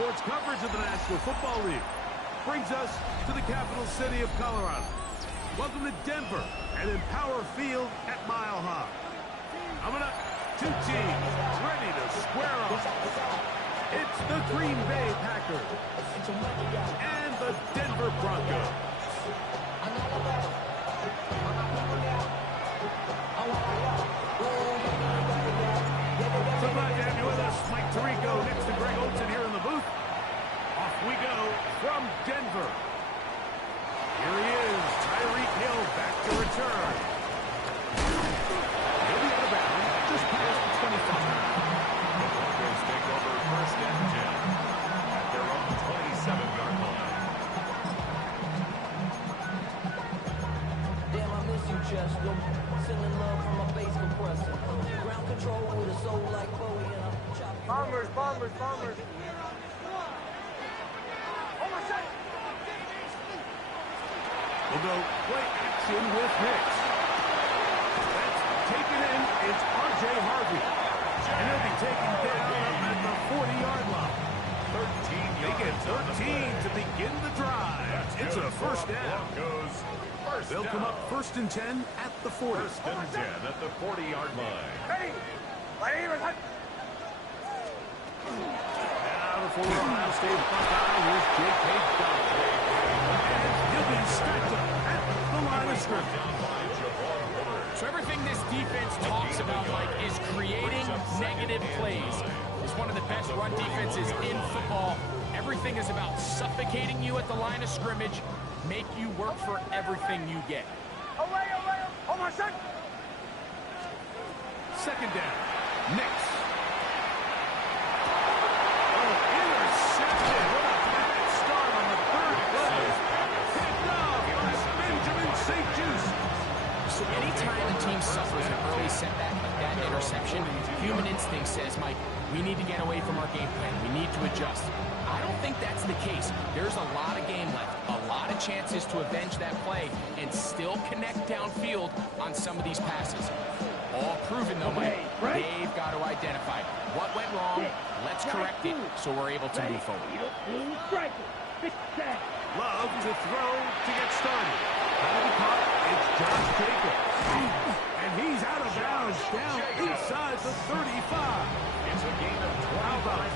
sports coverage of the National Football League brings us to the capital city of Colorado. Welcome to Denver and Empower Field at Mile High. Coming up, two teams ready to square off. It's the Green Bay Packers and the Denver Broncos. So glad to have you with us. Mike Tirico next to Greg Olsen here in the booth. Off we go from Denver. Here he is, Tyreek Hill back to return. He'll be out of bounds, just past the 25. The Broncos take over first and 10 at their own 27-yard line. Damn, I miss you, Chester. Sending love from my bass compressor. Ground control with a soul like Bowie and I'm chopping. Bombers. We'll go play action with Hicks. That's taken in. It's R.J. Harvey. And he'll be taken down up at the 40-yard line. 13 They get yards 13 to begin the drive. It's a first down. They'll come up first and 10 at the 40. First and 10 at the 40-yard line. Now the former Ohio State Buckeye, here's J.K. Dobbins. And he'll be stacked up at the line of scrimmage. So everything this defense talks about, Mike, is creating negative plays. It's one of the best run defenses in football. Everything is about suffocating you at the line of scrimmage, make you work for everything you get. Second down. Next. Oh, intercepted. What a bad start on the third play. Picked off by Benjamin St. Juice. So anytime a team suffers an early setback like that interception, human instinct says, Mike, we need to get away from our game plan. We need to adjust. I don't think that's the case. There's a lot of game left, a lot of chances to avenge that play and still connect downfield on some of these passes. All proven, though, Mike. They've got to identify what went wrong. Let's correct it so we're able to move forward. Love to throw to get started. Out of the caught, it's Josh Jacobs. And he's out of bounds down inside the 35. It's a gain of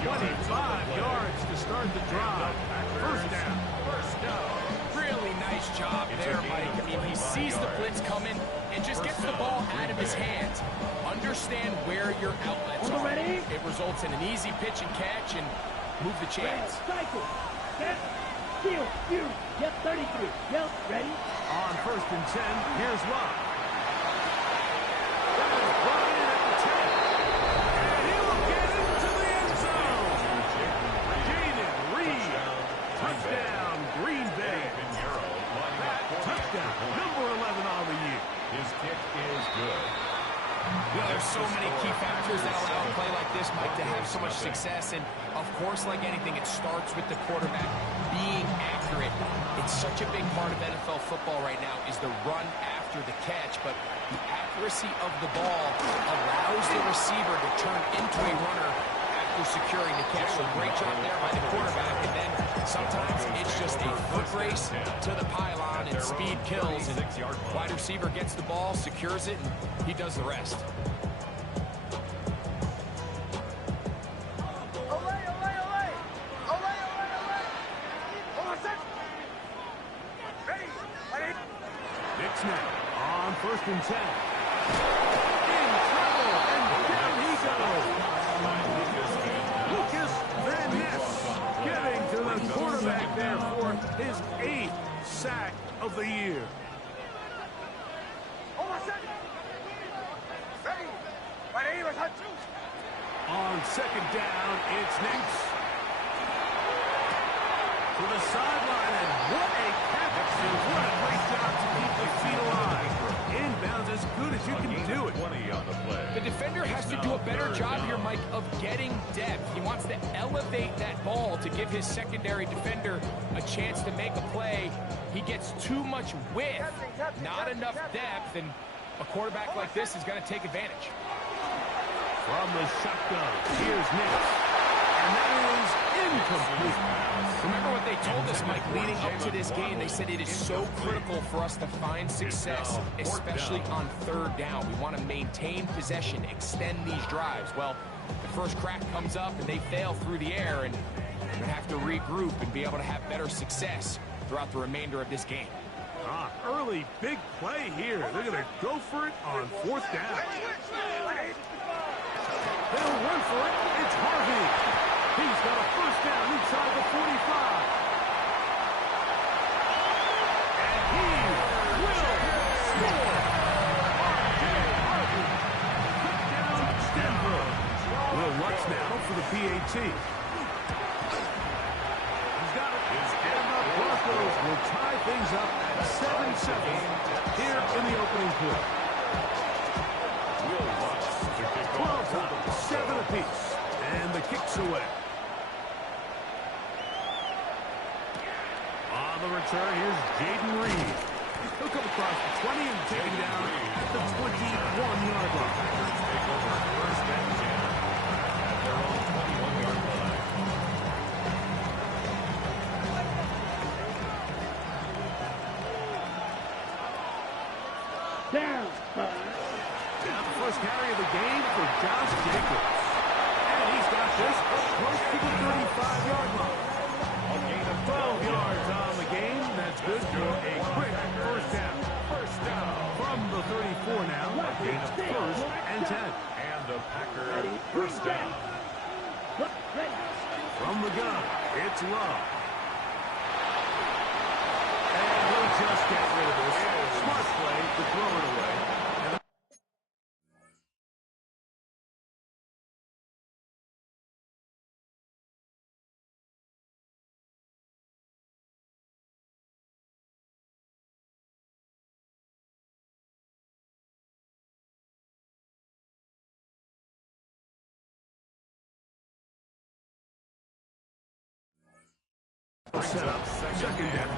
25 yards to start the drive. First down. Really nice job there, Mike. I mean, he sees the blitz coming and just gets the ball out of his hands. Understand where your outlets are. It results in an easy pitch and catch and move the chains. Yep, 33. Yep, ready? On first and 10, here's Love. That is brought in at the 10. And he'll get into the end zone. Jaden Reed. Touchdown, Green Bay. That touchdown, number 11 on the year. His kick is good. Well, there's so many key factors that allow a play like this, Mike, to have so much success. And, of course, like anything, it starts with the quarterback being accurate. It's such a big part of NFL football right now is the run after the catch. But the accuracy of the ball allows the receiver to turn into a runner after securing the catch. So great job there by the quarterback. And then sometimes it's just a foot race to the pylon and speed kills. And wide receiver gets the ball, secures it, and he does the rest. Knicks now on first and 10. In trouble, and down he goes. Lucas Van Ness getting to the quarterback there for his 8th sack of the year. On second down, it's Knicks. To the sideline, and what a catch. What a great job to keep the feet alive. Inbounds as good as you can do it. 20 on the play. The defender has to do a better job here, Mike, of getting depth. He wants to elevate that ball to give his secondary defender a chance to make a play. He gets too much width, not enough depth, and a quarterback like this is going to take advantage. From the shotgun, here's Nix. And that is Incomplete. Remember what they told us, Mike, leading up to this game. They said it is so critical for us to find success, especially on third down. We want to maintain possession, extend these drives. Well, the first crack comes up and they fail through the air, and we're going to have to regroup and be able to have better success throughout the remainder of this game. Early big play here. They're going to go for it on fourth down. They'll run for it. It's Harvey. He's got a first down inside the 45. And he will score. Harvey. Touchdown, Denver. Will Lutz now for the PAT. He's got it. And the Broncos will tie things up at 7-7 here in the opening quarter. 12 times, 7 apiece. And the kick's away. On the return, here's Jaden Reed. He'll come across the 20 and take him down at the 21-yard line. Take over first and 10 at their own 21-yard line. Down. Now the first carry of the game for Josh Jacobs. And he's got this close to the 35-yard line. A gain of 12 yards on the game. That's good for a quick first down. First down from the 34 now. A gain of first and 10. And the Packer first down. From the gun, it's Love. And he'll just get rid of this. Smart play to throw it away. Set up second down.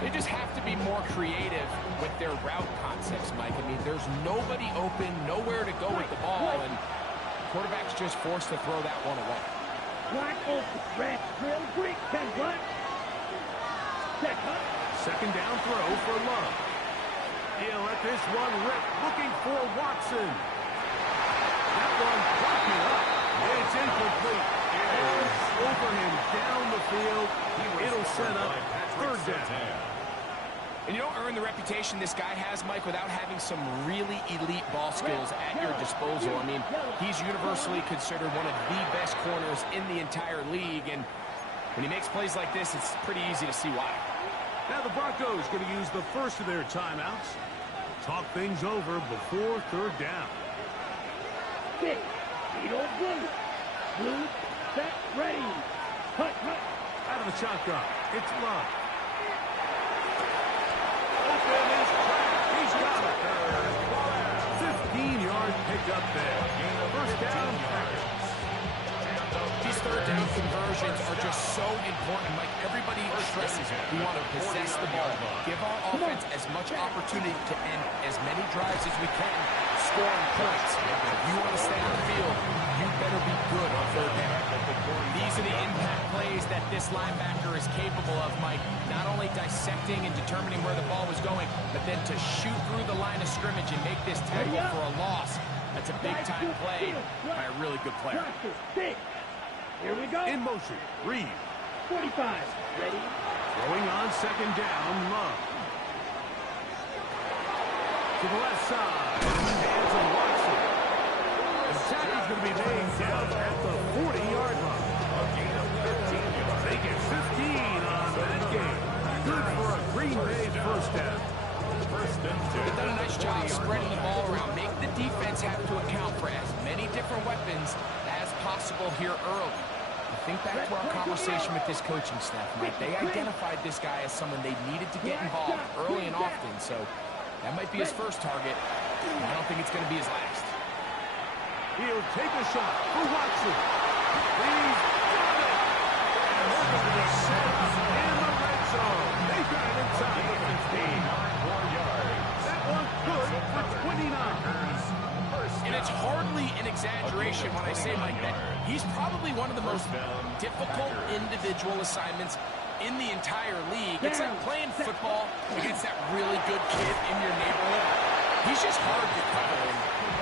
They just have to be more creative with their route concepts, Mike. I mean, there's nobody open, nowhere to go with the ball, and the quarterback's just forced to throw that one away. Black open. Red drill. Green. 10 black. Second down throw for Love. He'll let this one rip, looking for Watson. That one blocking up. It's incomplete. Over him down the field. It'll set up third down. And you don't earn the reputation this guy has, Mike, without having some really elite ball skills at your disposal. I mean, he's universally considered one of the best corners in the entire league, and when he makes plays like this, it's pretty easy to see why. Now the Broncos going to use the first of their timeouts. Talk things over before third down. Six. Blue. Blue. Set. Ready. Cut. Out of the shotgun, it's Love. Open is track. He's got it. 15-yard pickup there. First down. These third down conversions are just so important. Like everybody stresses, we want to possess the ball. Give our offense as much opportunity to end as many drives as we can, scoring points. If you want to stay on the field, you better be good on third down. These are the impact plays that this linebacker is capable of, Mike. Not only dissecting and determining where the ball was going, but then to shoot through the line of scrimmage and make this tackle for a loss. That's a big-time play by a really good player. Here we go. In motion, Reed. 45. Ready. Throwing on second down, Love. To the left side. Hands of Watson. The tackle's going to be made down at the 40-yard line. A gain of 15 yards. They get 15 on that game. Good for a Green Bay first down. First and 10. They've done a nice job spreading the ball around. Make the defense have to account for as many different weapons as possible here early. Think back to our conversation with this coaching staff, Mike. They identified this guy as someone they needed to get involved early and often, so that might be his first target. I don't think it's going to be his last. He'll take a shot for Watson. He's got it. And look at the sets in the red zone. They got it inside the 15. 4 yards. That one's good for 29. And it's hardly an exaggeration when I say, Mike, that he's probably one of the most difficult individual assignments in the entire league. It's like playing football against that really good kid in your neighborhood. He's just hard to cover. And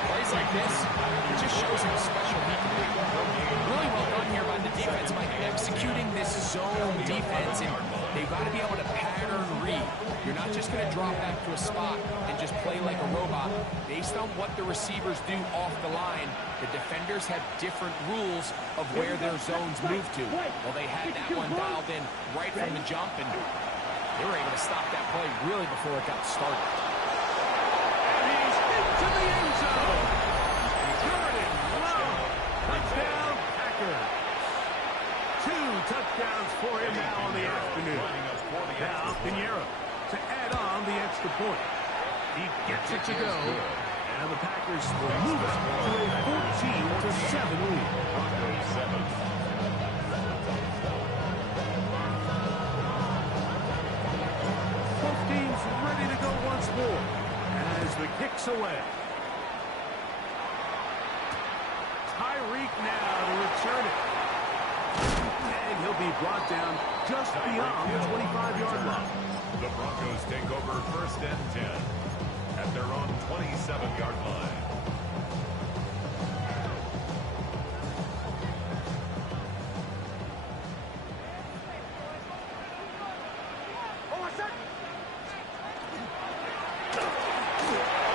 plays like this, it just shows how special he can be. Really well done here by the defense, Mike, executing this zone defense. And they've got to be able to pattern read. You're not just going to drop back to a spot and just play like a robot. Based on what the receivers do off the line, the defenders have different rules of where their zones move to. Well, they had that one dialed in right from the jump, and they were able to stop that play really before it got started. And he's into the end zone. Jordan Love. Touchdown, Packers. 2 touchdowns for him now on the afternoon. Now, Pinheiro to add on the extra point. He gets it to go. And the Packers will move it to a 14-7 lead. Both teams ready to go once more as the kick's away. Tyreek now to return it. And he'll be brought down just beyond the 25-yard line. The Broncos take over 1st and 10 at their own 27-yard line.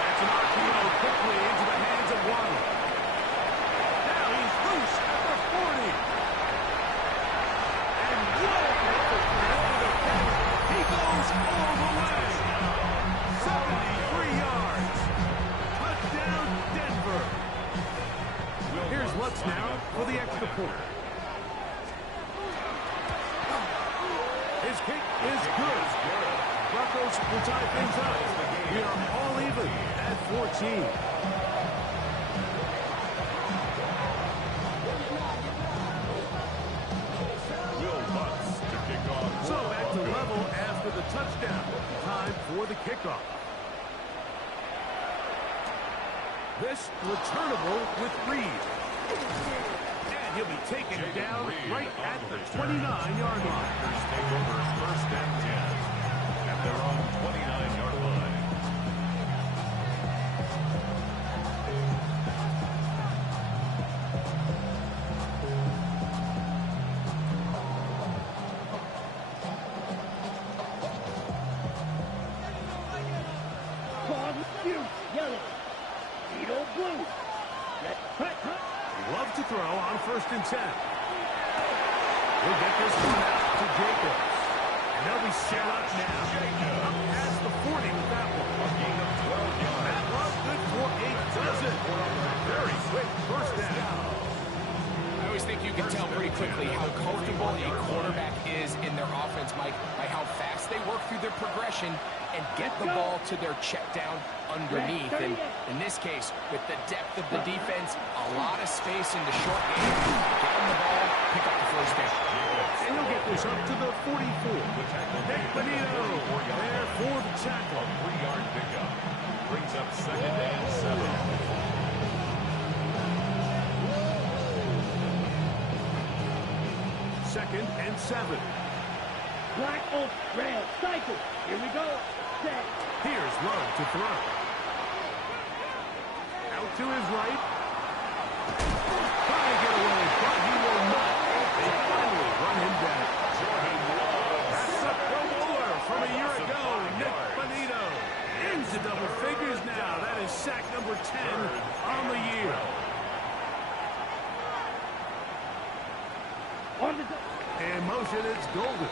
That's an RPO quickly into the hands of Waddle. Now he's loose at the 40. And what an effort for him to finish. He goes all the way. 73 yards. Touchdown, Denver. Here's Lutz now for the extra point. His kick is good. Broncos will tie things up. We are all even at 14. So back to level after the touchdown. Time for the kickoff. This returnable with Reed. And he'll be taken down right at the 29-yard line. Take over 1st and 10 at their own 29-yard line. Yellow. Edo blue. Love to throw on 1st and 10. We'll get this one out to Jacobs. And they'll be set up now. Up past the 40 with that one. That was good for 8 dozen. Very quick first down. I always think you can tell pretty quickly how comfortable a quarterback is in their offense, Mike, by how fast they work through their progression and get the ball to their check down underneath. And in this case, with the depth of the defense, a lot of space in the short game, get them the ball, pick up the first down. And he'll get this up to the 44. Nick Benito there for the tackle. 3-yard pickup brings up 2nd and 7. Second and 7. Black on red. Cycle. Here we go. Set. Here's Love to throw. Out to his right. Trying to get away, but he will not. They finally run him down. That's a Pro Bowler from a year ago, Nick Benito. Into double figures now. That is sack number 10 on the year. In motion, it's Golden.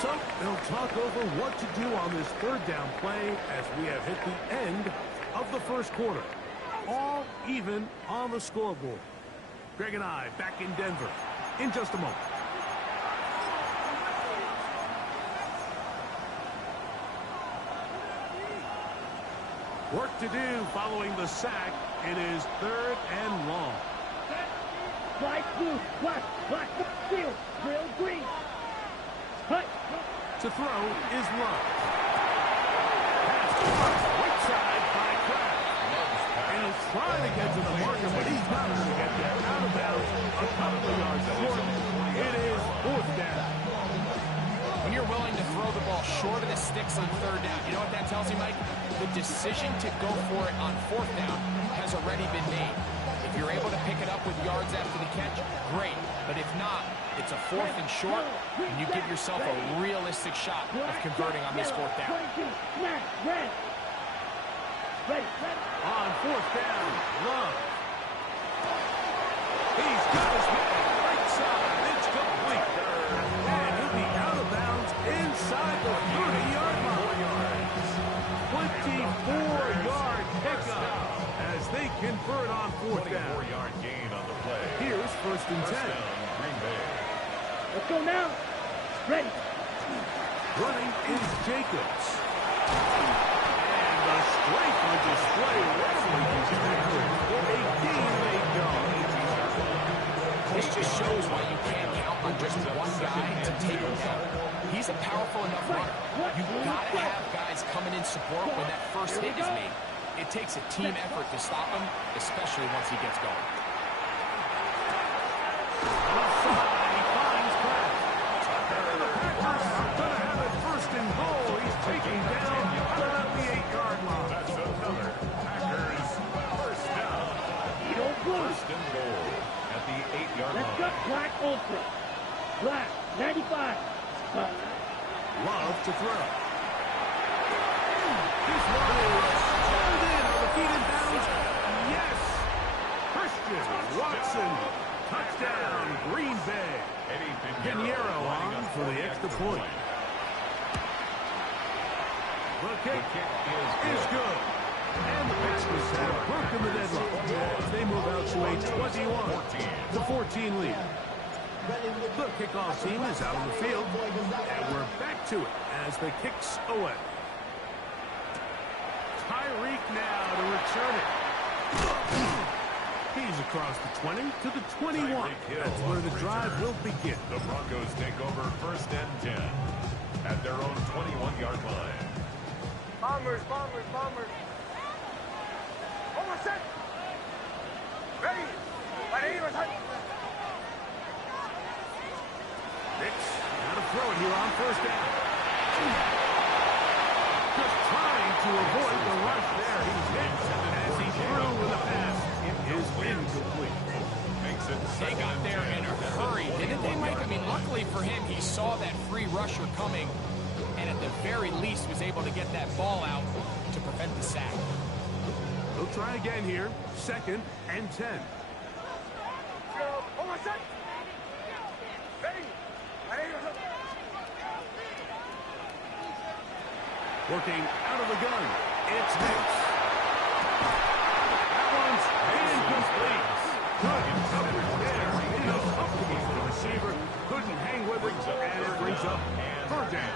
So they'll talk over what to do on this 3rd down play as we have hit the end of the first quarter. All even on the scoreboard. Greg and I back in Denver in just a moment. Work to do following the sack. It is 3rd and long. Black blue. Black field. Real green. Cut. To throw is Love. Pass to Love. Weak side by Kraft. And he'll try to get to the marker, but the sticks on third down. You know what that tells me, Mike? The decision to go for it on fourth down has already been made. If you're able to pick it up with yards after the catch, great. But if not, it's a fourth and short, and you give yourself a realistic shot of converting on this fourth down. On fourth down, Love. He's got his man right side. It's complete. And he'll be out of bounds inside the 30-yard line. 24-yard pickup as they convert on fourth down. 24-yard gain on the play. Here's first and 10. Green Bay. Let's go now. Ready. Running is Jacobs. And the strength on display wrestling his tackle for a game-made yard. This just shows why you can't count on just one guy to take him down. He's a powerful enough runner. You've got to have guys coming in support when that first hit is made. It takes a team effort to stop him, especially once he gets going. Outside, he finds Pratt. The Packers are going to have it first and goal. He's taking down about the 8-yard line. That's another Packers first down. First and goal at the 8-yard Let's go. line. Black ultra. Black. 95. Love to throw. This one is turned in on the feet and bounds. Yes! Christian Watson. Touchdown, Green Bay. Pinheiro on for the extra point. The kick is good. And the Packers have broken the deadlock as they move out to a 21-14 lead. The kickoff team is out on the field, and we're back to it as the kick's away. Tyreek now to return it. He's across the 20 to the 21. That's where the drive will begin. The Broncos take over first and 10 at their own 21-yard line. Bombers. Almost set. Ready. My name is Nix, now to throw it here on first down. Just trying to avoid the rush there. He's hit as he threw with a pass. It is incomplete. They got there in a hurry, didn't they, Mike? I mean, luckily for him, he saw that free rusher coming, and at the very least was able to get that ball out to prevent the sack. They'll try again here. Second and 10. almost set. Ready. My name is Working out of the gun. It's Nix. That one's incomplete. Good coverage there. It is up against the receiver. Couldn't hang with it, and it brings up third down.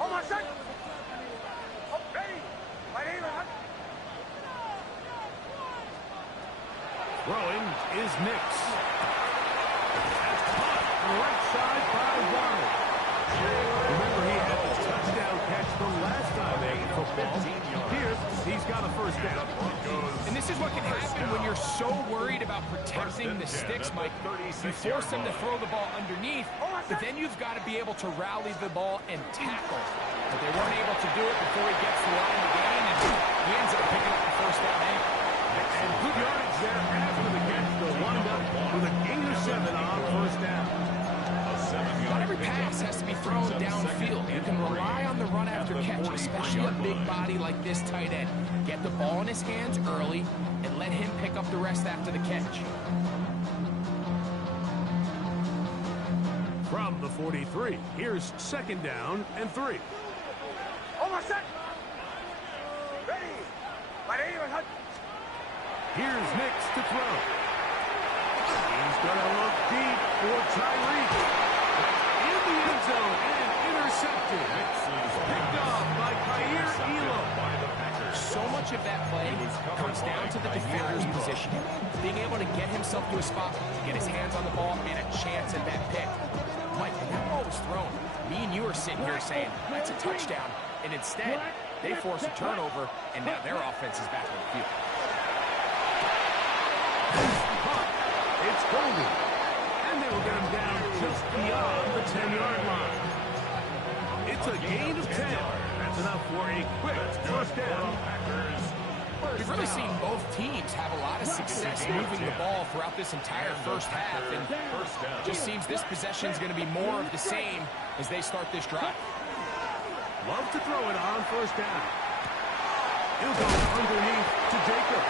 almost set. Ready. My name is Throwing is Nix. That's caught on the right side by Ronald. Remember, he had the touchdown catch from last time they had football. Here, he's got a first down. And this is what can happen when you're so worried about protecting the sticks, Mike. You force them to throw the ball underneath, but then you've got to be able to rally the ball and tackle. But they weren't able to do it before he gets to the line to gain, and he ends up picking up the first down anyway. And good yardage there after the catch. They'll wind up with a gain of 7 on first down. Not every pass has to be thrown downfield. You can rely on the run after catch, especially a big body like this tight end. Get the ball in his hands early and let him pick up the rest after the catch. From the 43, here's second down and 3. almost set. Ready. My name is Here's Nix to throw. He's going to look deep for Tyreek. In the end zone and intercepted. Picked off by Khair Elam. So much of that play comes down to the defender's positioning. Being able to get himself to a spot, get his hands on the ball, and a chance at that pick. Mike, when that ball was thrown, me and you are sitting here saying, that's a touchdown. And instead, they force a turnover, and now their offense is back on the field. It's Golden. And And they will get him down just beyond the 10-yard line. It's a gain of 10. That's enough for a quick first down. We've really seen both teams have a lot of success moving the ball throughout this entire first half, and it just seems this possession is going to be more of the same as they start this drive. Love to throw it on first down. He'll go underneath to Jacob.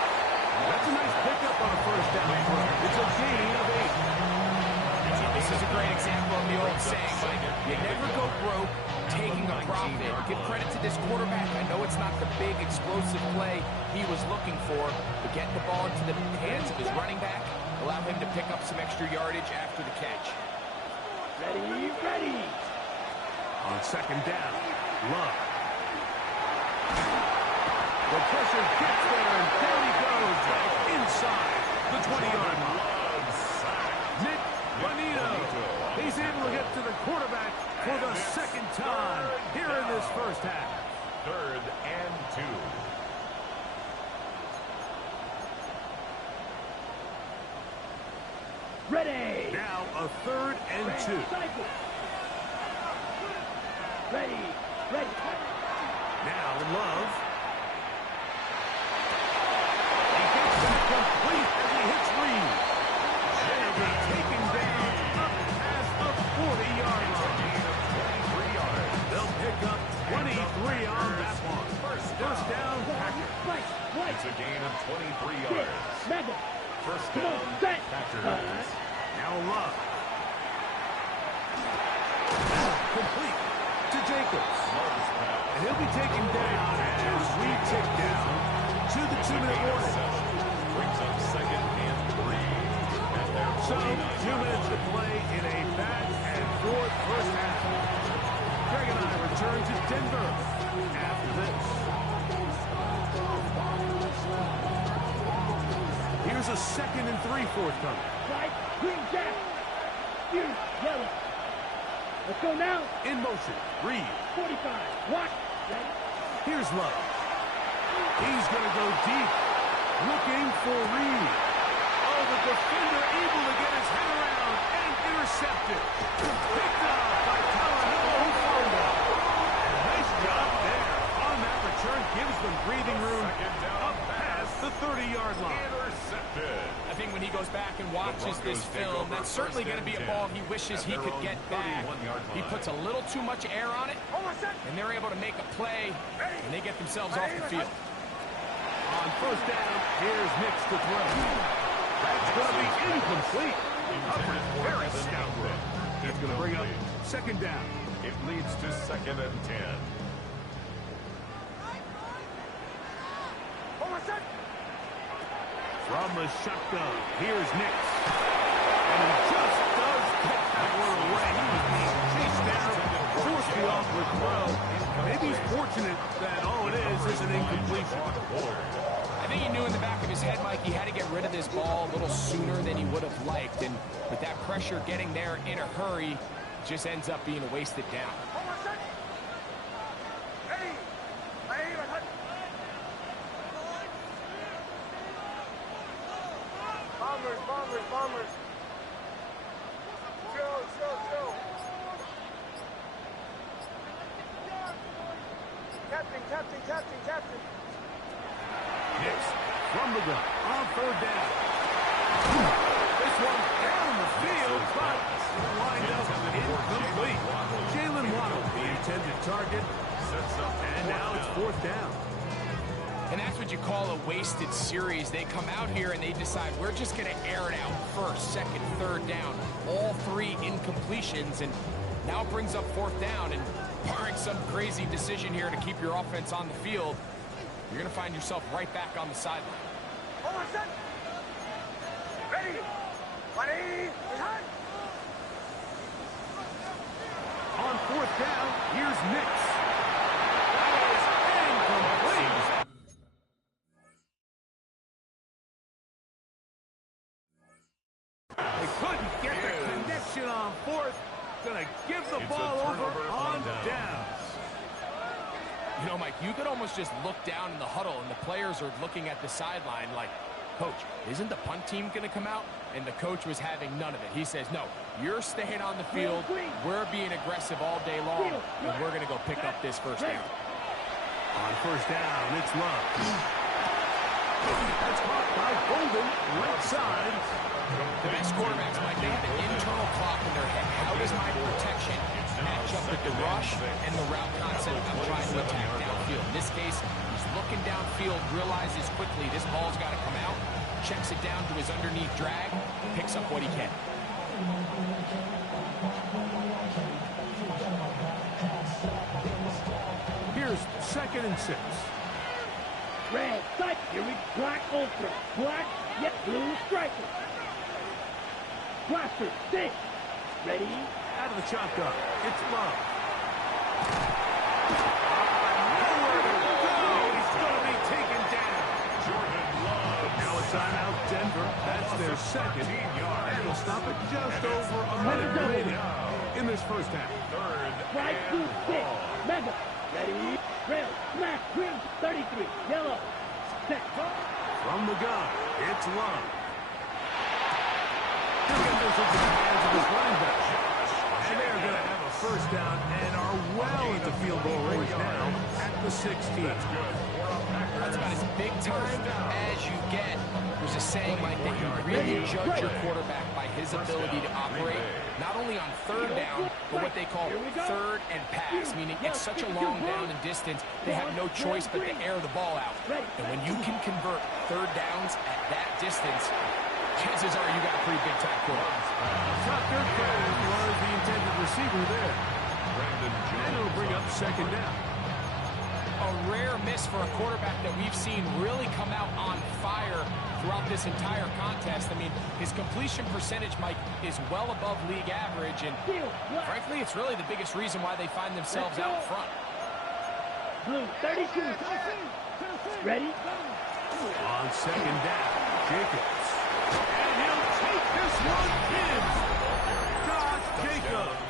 That's a nice pickup on a first down throw. It's a gain of 8. This is a great example of the old saying, Mike. You never go broke taking a profit. Give credit to this quarterback. I know it's not the big explosive play he was looking for, but getting the ball into the hands of his running back allowed him to pick up some extra yardage after the catch. Ready, ready. On second down, Love. The pressure gets there, and down he goes inside the 20-yard line. Nick Bonito. He's able to get to the quarterback for the second time here in this first half. 3rd and 2. Ready. Now a 3rd and 2. Cycle. Ready, ready. Now Love. He gets that complete as he hits Reed. They'll be taken down up past the 40-yard line. 23 yards. They'll pick up 23 on that one. First down, Packers. Right, right. It's a gain of 23 yards. Madden. First Come down, on, set. Packers. Now Love. Complete to Jacobs. And he'll be taken down as we tick down to the 2-minute warning. Brings up 2nd and 3. And So, 2 minutes to play in a back and forth first half. Greg and I return to Denver after this. Here's a 2nd and 3 forthcoming. Right, green jack. Use yellow. Let's go now. In motion, Reed. 45. Watch. Ready. Here's Love. He's going to go deep, looking for Reed. Oh, the defender able to get his head around and intercepted. Picked up by Colorado, who fumbled. Nice job there on that return. Gives them breathing room up past the 30-yard line. intercepted. I think when he goes back and watches this film, that's certainly going to be a ball he wishes he could get back. He puts a little too much air on it, and they're able to make a play, and they get themselves off the field. On first down, here's Nix to throw. That's going to be incomplete. A very stout run. That's going to bring up second down. It leads to 2nd and 10. From the shotgun, here's Nix. And he just does get that one away. He was being chased down, forced the awkward throw. Maybe he's fortunate that all it is an incompletion. I think he knew in the back of his head, Mike, he had to get rid of this ball a little sooner than he would have liked. And with that pressure getting there in a hurry, it just ends up being a wasted down. Bombers. Chill. Captain. Nix from the gun on third down. This one down the field, but lined up incomplete. Jalen Waddle, the intended target, and now it's fourth down. And that's what you call a wasted series. They come out here and they decide we're just going to air it out first, second, third down. All 3 incompletions, and now it brings up fourth down. And barring some crazy decision here to keep your offense on the field, you're going to find yourself right back on the sideline. Ready. On fourth down, here's Nix. That is incomplete. They couldn't get the connection on fourth. Gonna give the ball over on downs. You know, Mike, you could almost just look down in the huddle and the players are looking at the sideline like, "Coach, isn't the punt team going to come out?" And the coach was having none of it. He says, "No, you're staying on the field. We're being aggressive all day long, and we're going to go pick up this first down." On first down, it's Love. That's caught by Golden, right side. The best quarterbacks, Mike, they have an internal clock in their head. How does my protection match up with the rush and the route concept I'm trying to attack downfield? In this case, he's looking downfield, realizes quickly this ball's got to come out, checks it down to his underneath drag, picks up what he can. Here's 2nd and 6. Red, side, here we black ultra. Black, yet blue striker. Blaster, 6. Ready? Out of the shotgun, it's Love. He's going to be taken down. Jordan Love. Now a timeout, Denver. That's their second. And they'll stop it just over a minute remaining in this first half. Right, blue, 6. Mega. Ready? Red, black, green, 33. Yellow. Set. From the gun, it's Love. He'll get this into the hands of his running back. And they're going to have a first down and are well into field goal range now at the 16. That's about as big time as you get. There's a saying, Mike, that you really judge your quarterback by his ability to operate, not only on third down, but what they call third and pass, meaning it's such a long down and distance, they have no choice but to air the ball out. And when you can convert third downs at that distance, chances are you got a pretty big time quarterback. Top third player was the intended receiver there. And it'll bring up 2nd down. A rare miss for a quarterback that we've seen really come out on fire throughout this entire contest. I mean, his completion percentage, Mike, is well above league average, and frankly, it's really the biggest reason why they find themselves out front. Blue, 32. Ready? On 2nd down, Jacobs. And he'll take this one in. Josh Jacobs.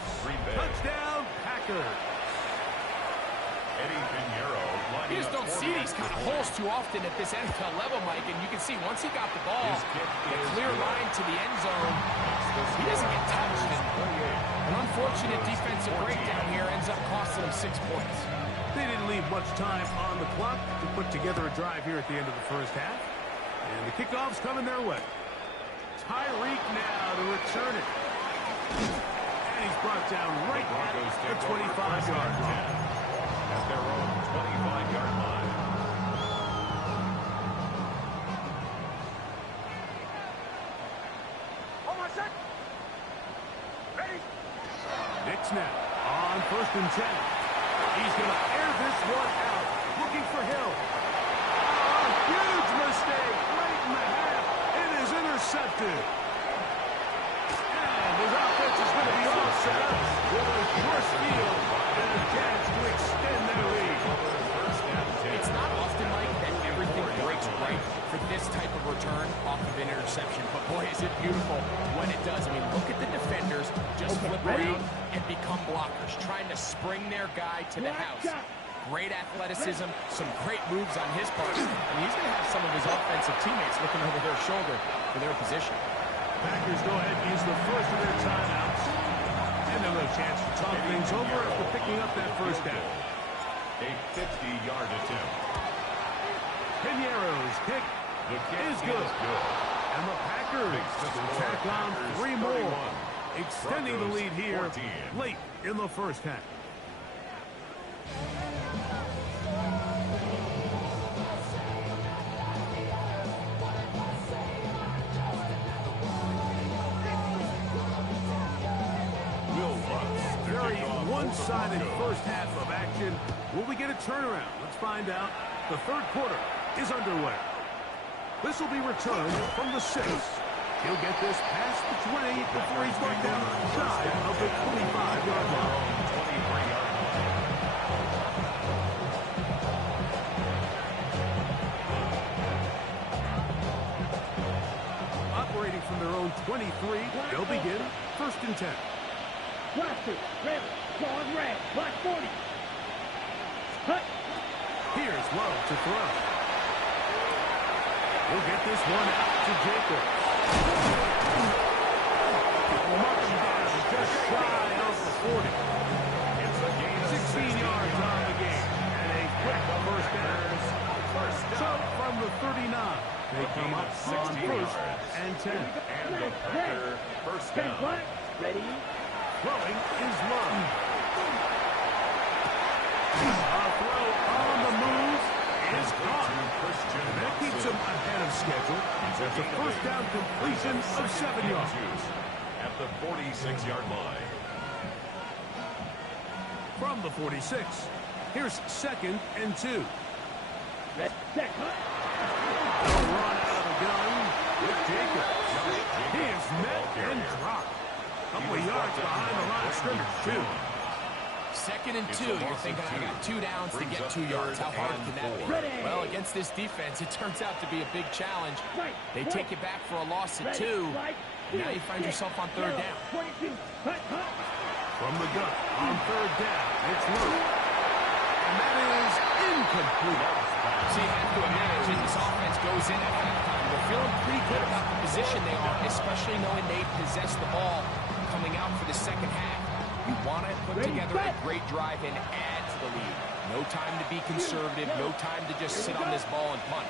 Touchdown, Packers. You just don't see these kind of holes too often at this NFL level, Mike, and you can see once he got the ball, the clear line to the end zone, he doesn't get touched. An unfortunate defensive breakdown here ends up costing him 6 points. They didn't leave much time on the clock to put together a drive here at the end of the first half. And the kickoff's coming their way. Tyreek now to return it. And he's brought down right at the 25-yard line. At their own 25-yard line. Hold on a sec. Ready? Nick snap on 1st and 10. He's going to air this one out, looking for Hill. A huge mistake late in the half. It is intercepted. And his offense is going to be all set up with a short field and a chance to extend their lead. It's not often, Mike, that everything breaks right for this type of return off of an interception. But, boy, is it beautiful when it does. I mean, look at the defenders just flip around and become blockers, trying to spring their guy to the house. Great athleticism, some great moves on his part. I mean, he's going to have some of his offensive teammates looking over their shoulder for their position. Packers go ahead and use the first of their timeouts. And they'll have a chance to talk things over after picking up that first down. A 50-yard attempt. Piñeiro's kick is good. And the Packers will tack on 3 more, extending the lead here late in the first half. Very one-sided first half of action. Will we get a turnaround? Let's find out. The third quarter is underway. This will be returned from the 6. He'll get this past the 20 before he's brought down shy of the 25-yard line. Operating from their own 23, they'll begin 1st and 10. Blaster, red, claws red, black 40. Cut. Here's Love to throw. We'll get this one out to Jacobs. Marking down just shy of the 40. It's a gain of 16 yards on the game. And a quick first down. So from the 39, they come up on first and 10. And the Packer first down. Ready? Throwing is Love. A throw on the move is caught. That keeps him ahead of schedule. That's a first down completion of 7 yards. At the 46-yard line. From the 46, here's 2nd and 2. Set. A run out of the gun with Jacobs. He is met and dropped. A couple of yards behind the line of scrimmage, too. 2nd and 2. You're thinking, I got 2 downs to get 2 yards. How hard can that be? Well, against this defense, it turns out to be a big challenge. They take it back for a loss at 2. Now you find yourself on 3rd down. From the gun, on 3rd down, it's Luke. And that is incomplete. So you have to imagine this offense goes in at halftime. They're feeling pretty good about the position they are, especially knowing they possess the ball coming out for the second half. You want to put together a great drive and add to the lead. No time to be conservative, no time to just sit on this ball and punt.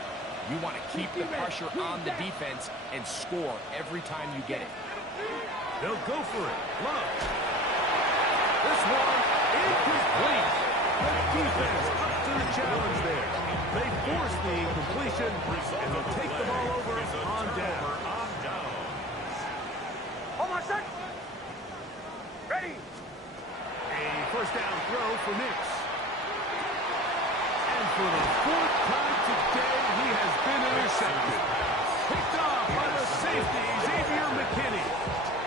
You want to keep the pressure on the defense and score every time you get it. They'll go for it. Love. This one incomplete. The defense up to the challenge there. They force the incompletion, and they'll take the ball over on down. Hold on, set. Ready. A first down throw for Nix. And for the 4th time today, he has been intercepted. Picked off by the safety, Xavier McKinney.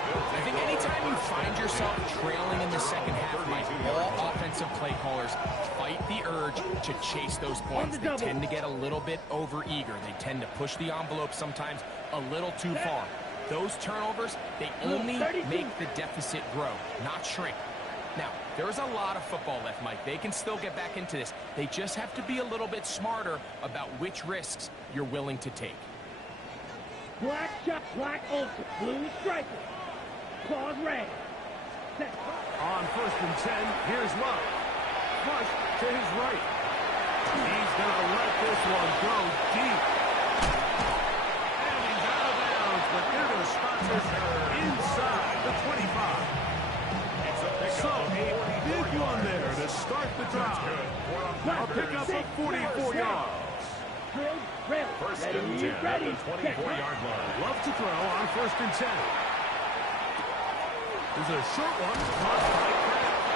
I think anytime you find yourself trailing in the second half, Mike, all offensive play callers fight the urge to chase those points. They tend to get a little bit over-eager. They tend to push the envelope sometimes a little too far. Those turnovers, they only make the deficit grow, not shrink. Now, there's a lot of football left, Mike. They can still get back into this. They just have to be a little bit smarter about which risks you're willing to take. Black shot, black ultra, blue striker. Claws red. Set. On 1st and 10, here's Love. Flush to his right. He's going to let this one go deep. And he's out of bounds, but they're going to spot this inside the 25. So, a big one there to start the drive. A pickup of 44 yards. First and 10 at the 24-yard line. Love to throw on 1st and 10. There's a short one. Caught by Kraft.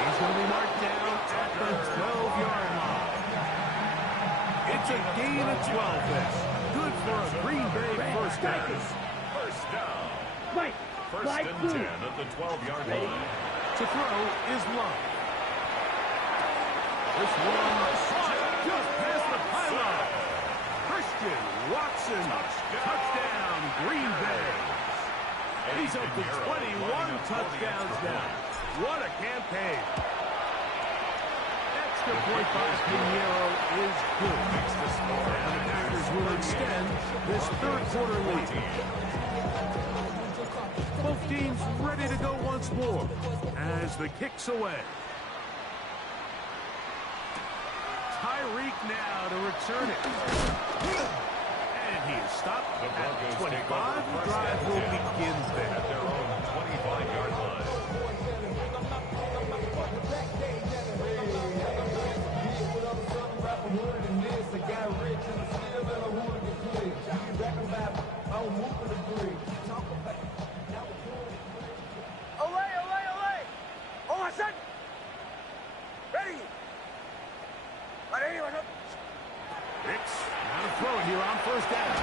He's going to be marked down at the 12-yard line. It's a gain of 12 there. Good for a Green Bay first down. First down. Right. First and 10 at the 12-yard line. To throw is Love. This one just past the pylon. Christian Watson. Touchdown, Green Bay. He's up to 21 touchdowns now. What a campaign. Extra point by Pinheiro is good. And the Packers will extend this 3rd quarter lead. Both teams ready to go once more as the kick's away. Tyreek now to return it. And he is stopped at 25. The drive will begin there. At their own 25-yard line. Hold on, set. Ready. Hicks now to throw it here on 1st down.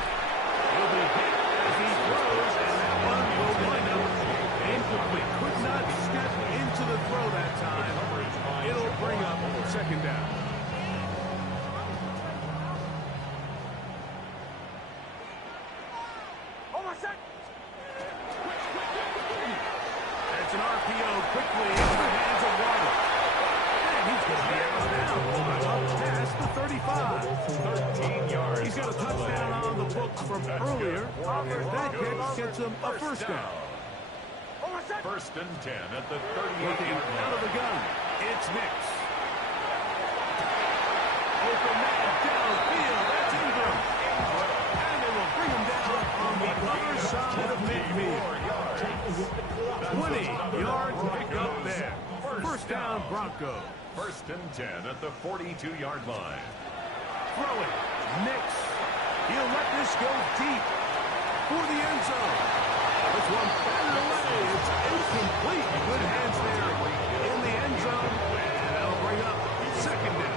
He'll be hit as he throws, and that one will wind up incomplete. Could not step into the throw that time. It'll bring up 2nd down. Hold on, set. That's an RPO quickly into the hands of Waddle. And he's going to be out of bounds. Up past the 35. 13 yards. He's got a touchdown on from earlier, and that catch gets him a first down. First and 10 at the 38. Looking out of the gun, it's Nix. Open man downfield, that's Ingram. And they will bring him down on the other side of midfield. 20 yards pick up there. First down, Broncos. First and 10 at the 42-yard line. Throw it, Nix. He'll let this go deep for the end zone. This one batted away. It's incomplete. Good hands there in the end zone. And that'll bring up second down.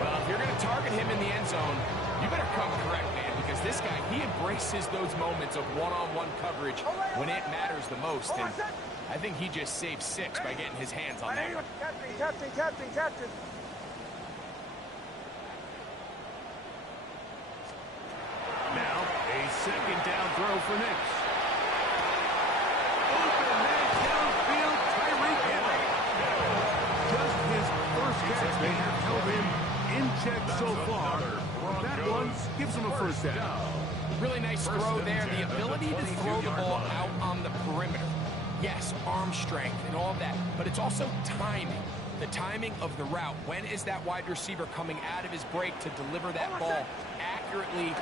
Well, if you're going to target him in the end zone, you better come correct, man, because this guy, he embraces those moments of one-on-one coverage when it matters the most. And I think he just saved 6 by getting his hands on that. Captain. Now, a second down throw for Nix. Open man downfield, Tyreek Hill. Just his first catch. They have held him in check so far. That one gives him a first down. Really nice throw there. The ability to throw the ball out on the perimeter. Yes, arm strength and all of that, but it's also timing. The timing of the route. When is that wide receiver coming out of his break to deliver that ball accurately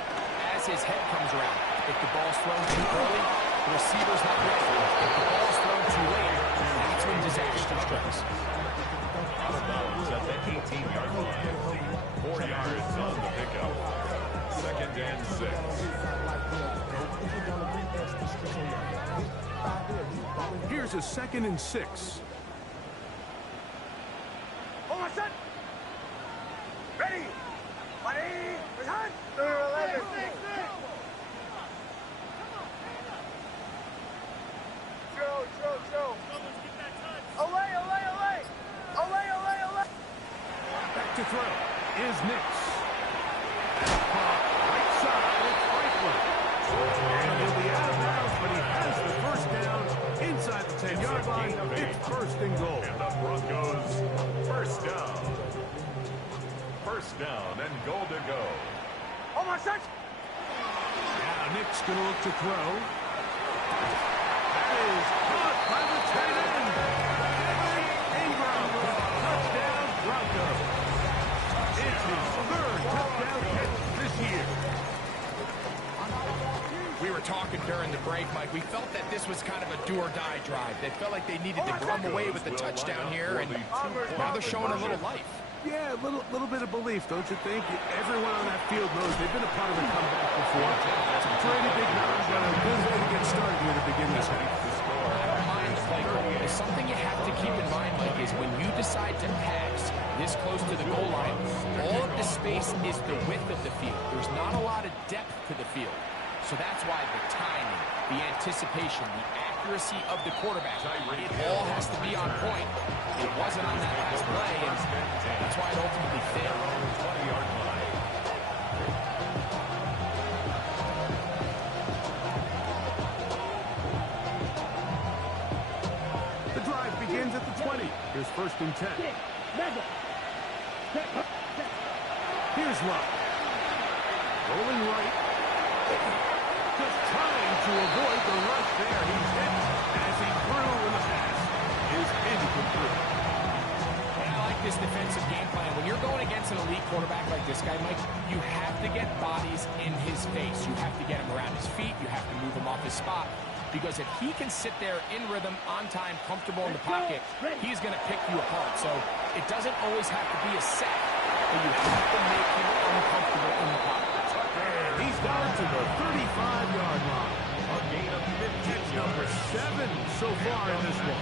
as his head comes around? If the ball's thrown too early, the receiver's not ready. If the ball's thrown too late, that's when disaster strikes. Out of bounds at the 18-yard line. 4 yards on the pickup. Second and 6. Here's a second and 6. Ready. Return. 11. Joe. Away. Back to throw is Nix. Right side, it's Franklin. And he'll be out of bounds, but he has the first down inside the 10-yard line. It's first and goal. And the Broncos first down. First down and goal to go. Now Nick's going to look to throw. That is caught by the tight end. Ingram. Touchdown, Broncos. It's his third touchdown catch this year. We were talking during the break, Mike. We felt that this was kind of a do-or-die drive. They felt like they needed to come away with the touchdown here, and now they're showing a little life. Yeah, a little bit of belief, don't you think? Everyone on that field knows they've been a part of a comeback before. It's a pretty big number, but a good way to get started here to begin this half. Something you have to keep in mind, Mike, is when you decide to pass this close to the goal line, all of the space is the width of the field. There's not a lot of depth to the field. So that's why the timing, the anticipation, the accuracy of the quarterback, it all has to be on point. It wasn't on that last play, and that's why it ultimately failed. 20-yard line. The drive begins at the 20. Here's first and 10. Here's Love. Rolling right. Just trying to avoid the rush there. He's hit as he threw in the pass. Is incomplete. And I like this defensive game plan. When you're going against an elite quarterback like this guy, Mike, you have to get bodies in his face. You have to get him around his feet. You have to move him off his spot. Because if he can sit there in rhythm, on time, comfortable in the pocket, he's going to pick you apart. So it doesn't always have to be a sack, but you have to make him uncomfortable in the pocket. He's down to the 35-yard line. A gain of 15 Number 7 so far in this one.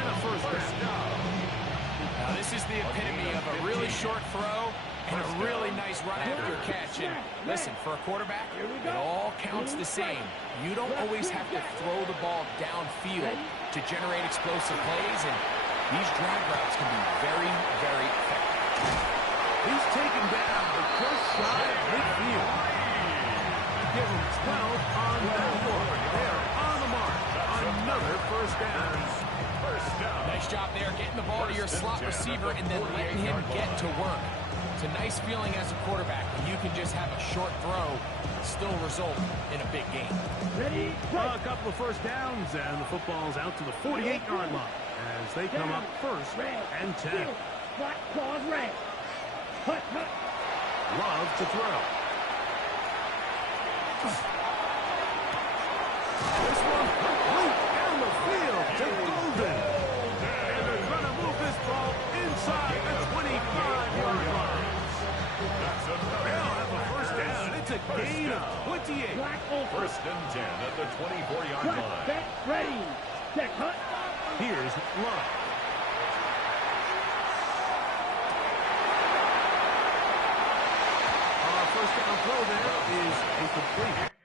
And a first down. Now this is the epitome of a really short throw and a really nice run after catch. And listen, for a quarterback, it all counts the same. You don't always have to throw the ball downfield to generate explosive plays, and these drag routes can be very, very effective. He's taken down the first side of midfield. Give him 12 on that one. They're on the mark. Another first down. Nice job there, getting the ball to your slot receiver and then letting him get to work. It's a nice feeling as a quarterback when you can just have a short throw still result in a big game. Ready, A couple of first downs, and the football's out to the 48-yard line as they come up first and 10. Black claws red. Hut, hut. Love to throw. This one complete down the field to Golden. And they're going to move this ball inside the 25-yard line. They'll have a first down. It's a gain of 28. Black ultra. First and 10 at the 24-yard Hut, line. set, ready. Set, hut. Here's Love. First down throw there is incomplete.